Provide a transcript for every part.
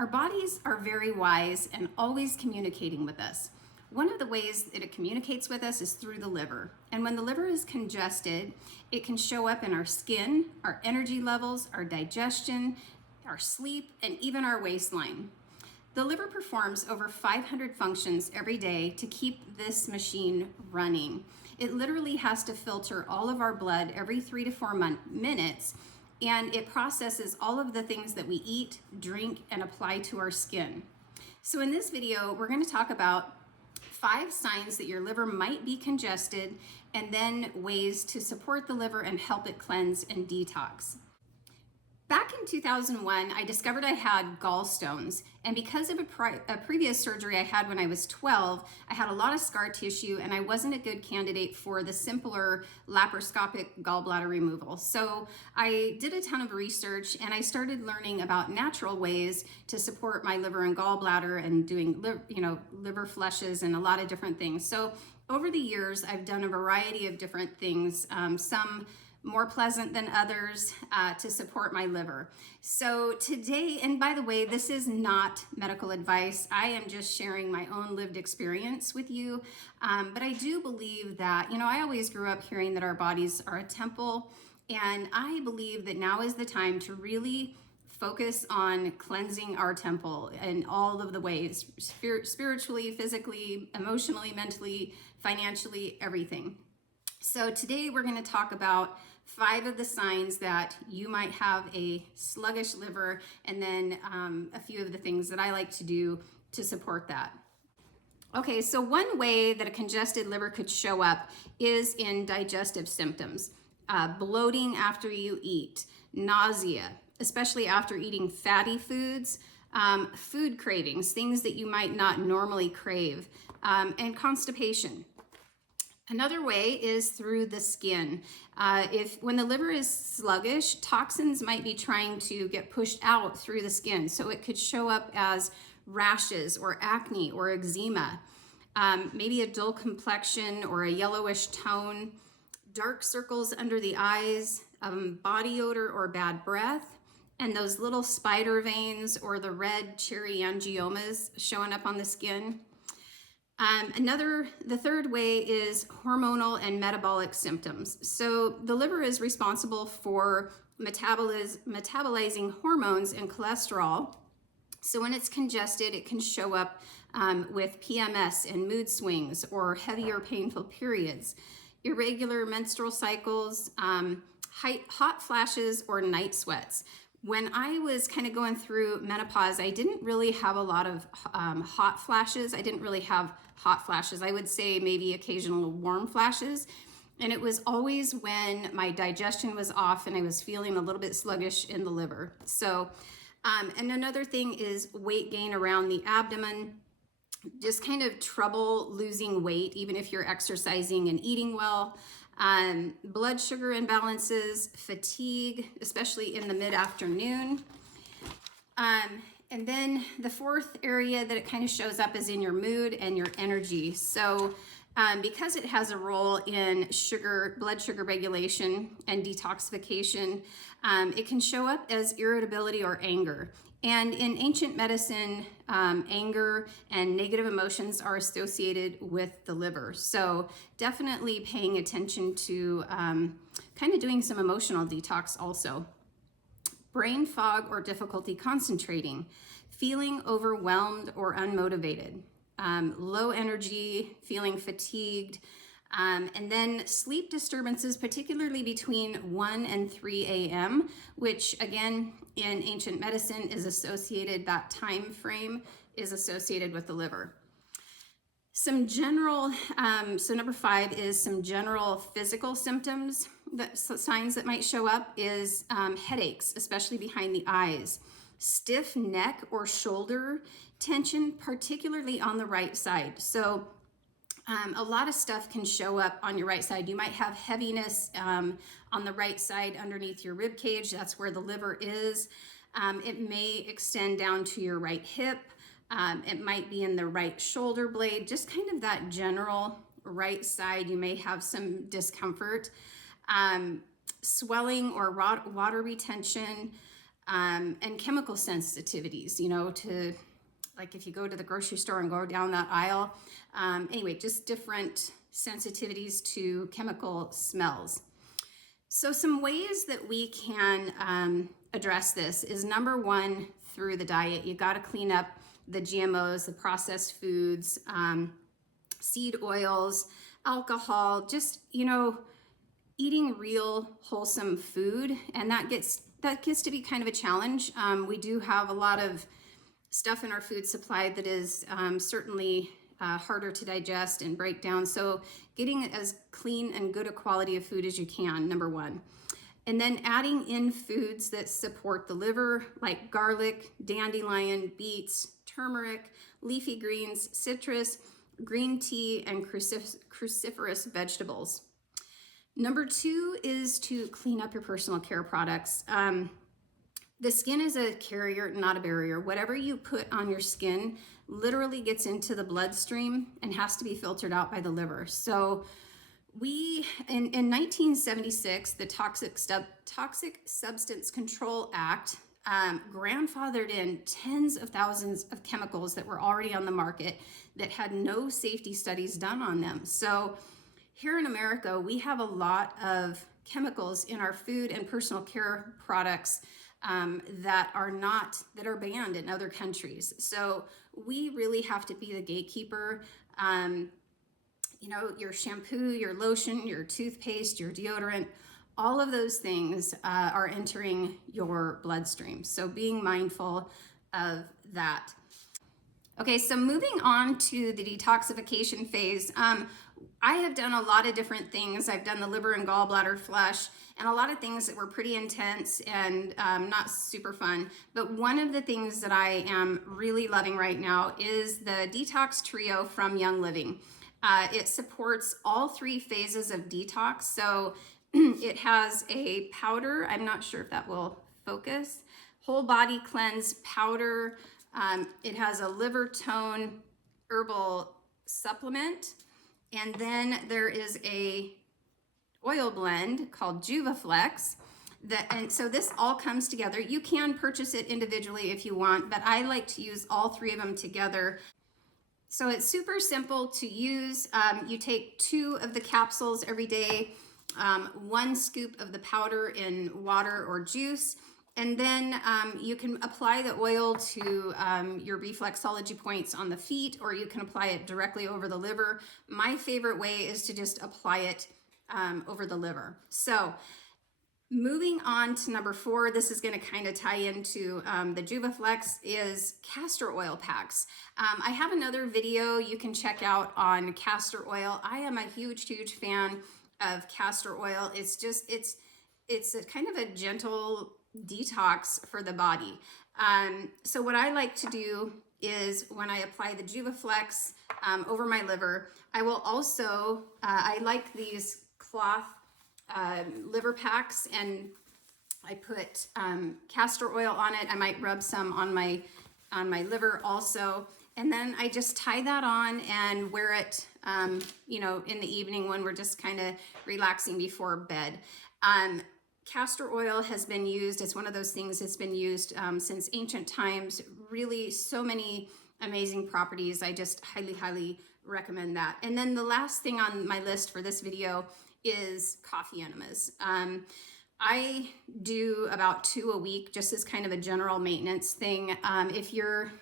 Our bodies are very wise and always communicating with us. One of the ways that it communicates with us is through the liver. And when the liver is congested, it can show up in our skin, our energy levels, our digestion, our sleep, and even our waistline. The liver performs over 500 functions every day to keep this machine running. It literally has to filter all of our blood every 3 to 4 minutes, and it processes all of the things that we eat, drink, and apply to our skin. So in this video, we're going to talk about 5 signs that your liver might be congested, and then ways to support the liver and help it cleanse and detox. Back in 2001, I discovered I had gallstones, and because of a previous surgery I had when I was 12, I had a lot of scar tissue and I wasn't a good candidate for the simpler laparoscopic gallbladder removal. So I did a ton of research and I started learning about natural ways to support my liver and gallbladder and doing liver flushes and a lot of different things. So over the years, I've done a variety of different things, some more pleasant than others, to support my liver. So today, and by the way, this is not medical advice. I am just sharing my own lived experience with you. But I do believe that, I always grew up hearing that our bodies are a temple, and I believe that now is the time to really focus on cleansing our temple in all of the ways, spiritually, physically, emotionally, mentally, financially, everything. So today we're going to talk about 5 of the signs that you might have a sluggish liver, and then a few of the things that I like to do to support that. Okay, so one way that a congested liver could show up is in digestive symptoms. Bloating after you eat, nausea, especially after eating fatty foods, food cravings, things that you might not normally crave, and constipation. Another way is through the skin. When the liver is sluggish, toxins might be trying to get pushed out through the skin. So it could show up as rashes or acne or eczema, maybe a dull complexion or a yellowish tone, dark circles under the eyes, body odor or bad breath, and those little spider veins or the red cherry angiomas showing up on the skin. The third way is hormonal and metabolic symptoms. So the liver is responsible for metabolizing hormones and cholesterol. So when it's congested, it can show up with PMS and mood swings or heavier painful periods, irregular menstrual cycles, hot flashes, or night sweats. When I was kind of going through menopause, I didn't really have a lot of hot flashes. I didn't really have hot flashes. I would say maybe occasional warm flashes. And it was always when my digestion was off and I was feeling a little bit sluggish in the liver. So, and another thing is weight gain around the abdomen, just kind of trouble losing weight, even if you're exercising and eating well. Blood sugar imbalances, fatigue, especially in the mid-afternoon. And then the fourth area that it kind of shows up is in your mood and your energy. So because it has a role in blood sugar regulation and detoxification, it can show up as irritability or anger. And in ancient medicine, anger and negative emotions are associated with the liver. So definitely paying attention to kind of doing some emotional detox also. Brain fog or difficulty concentrating, feeling overwhelmed or unmotivated, low energy, feeling fatigued, and then sleep disturbances, particularly between 1 and 3 a.m., which again, in ancient medicine is associated, that time frame is associated with the liver. Some general, so number 5 is some general physical symptoms, signs that might show up is headaches, especially behind the eyes, stiff neck or shoulder tension, particularly on the right side. So a lot of stuff can show up on your right side. You might have heaviness on the right side underneath your rib cage. That's where the liver is. It may extend down to your right hip. It might be in the right shoulder blade, just kind of that general right side. You may have some discomfort, swelling or water retention, and chemical sensitivities, you know, to like if you go to the grocery store and go down that aisle. Anyway, just different sensitivities to chemical smells. So some ways that we can address this is, number one, through the diet. You got to clean up the GMOs, the processed foods, seed oils, alcohol, just, you know, eating real wholesome food. And that gets to be kind of a challenge. We do have a lot of stuff in our food supply that is certainly harder to digest and break down. So getting as clean and good a quality of food as you can, number one. And then adding in foods that support the liver, like garlic, dandelion, beets, turmeric, leafy greens, citrus, green tea, and cruciferous vegetables. Number two is to clean up your personal care products. The skin is a carrier, not a barrier. Whatever you put on your skin literally gets into the bloodstream and has to be filtered out by the liver. So in 1976, the Toxic Substance Control Act grandfathered in tens of thousands of chemicals that were already on the market that had no safety studies done on them. So here in America, we have a lot of chemicals in our food and personal care products that are banned in other countries. So we really have to be the gatekeeper. You know, your shampoo, your lotion, your toothpaste, your deodorant, all of those things are entering your bloodstream. So being mindful of that. Okay, so moving on to the detoxification phase. I have done a lot of different things. I've done the liver and gallbladder flush and a lot of things that were pretty intense and not super fun. But one of the things that I am really loving right now is the Detox Trio from Young Living. It supports all three phases of detox. So it has a powder, I'm not sure if that will focus, whole body cleanse powder. It has a liver tone herbal supplement. And then there is a oil blend called Juvaflex. And so this all comes together. You can purchase it individually if you want, but I like to use all three of them together. So it's super simple to use. You take 2 of the capsules every day, 1 scoop of the powder in water or juice, and then you can apply the oil to your reflexology points on the feet, or you can apply it directly over the liver. My favorite way is to just apply it over the liver. So moving on to number 4, this is going to kind of tie into the Juvaflex, is castor oil packs. I have another video you can check out on castor oil. I am a huge fan of castor oil. It's a kind of a gentle detox for the body. So what I like to do is when I apply the Juvaflex over my liver, I will also, I like these cloth liver packs, and I put castor oil on it. I might rub some on my liver also, and then I just tie that on and wear it you know, in the evening when we're just kind of relaxing before bed. Castor oil has been used, it's one of those things that's been used since ancient times. Really, so many amazing properties. I just highly recommend that. And then the last thing on my list for this video is coffee enemas. I do about 2 a week, just as kind of a general maintenance thing. If you're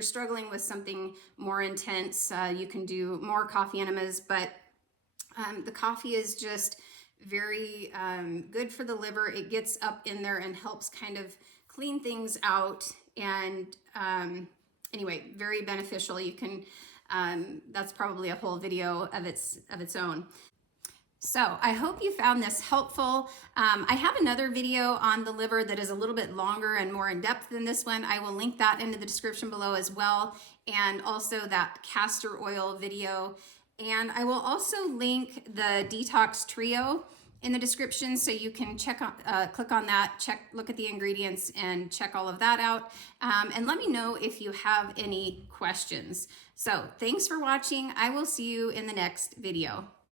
struggling with something more intense, you can do more coffee enemas, but the coffee is just very good for the liver. It gets up in there and helps kind of clean things out, and anyway, very beneficial. You can that's probably a whole video of its own. So I hope you found this helpful. I have another video on the liver that is a little bit longer and more in depth than this one. I will link that into the description below as well, and also that castor oil video. And I will also link the Detox Trio in the description, so you can check on, click on that, look at the ingredients and check all of that out. And let me know if you have any questions. So thanks for watching. I will see you in the next video.